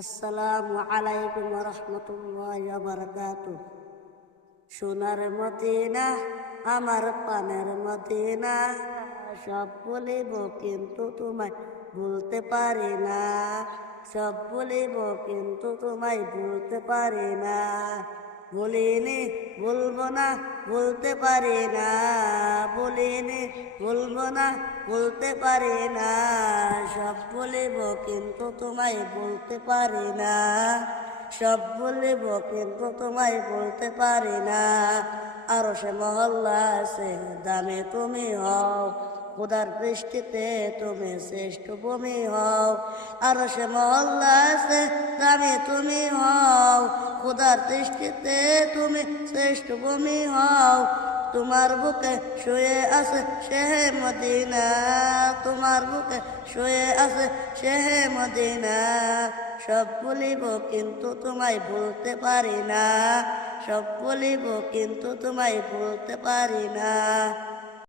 আসসালামু আলাইকুম ওয়া রাহমাতুল্লাহি ওয়া বারাকাতুহু। সোনার মদিনা আমার পানের মদিনা, সব বলিব কিন্তু তোমায় ভুলতে পারি না। সব বলিব কিন্তু তোমায় ভুলতে পারি না। বলিনি বলবো না, বলতে পারি না। বলিনি বলবো না, বলতে পারি না। সব বলিব কিন্তু তোমায় বলতে পারি না। সব বলিব কিন্তু তোমায় বলতে পারি না। আরো সে মহল্লা আছে দামে তুমি হও, খোদার দৃষ্টিতে তুমি শ্রেষ্ঠ ভূমি হও। আরো সে মহল্লা আছে দামে তুমি হও, খোদার দৃষ্টিতে তুমি শ্রেষ্ঠ ভূমি হও। তোমার বুকে শুয়ে আছে শেহে মদিনা, তোমার বুকে শুয়ে আছে শেহে মদিনা। সব বলিব কিন্তু তোমায় ভুলতে পারি না। সব বলিব কিন্তু তোমায় ভুলতে পারি না।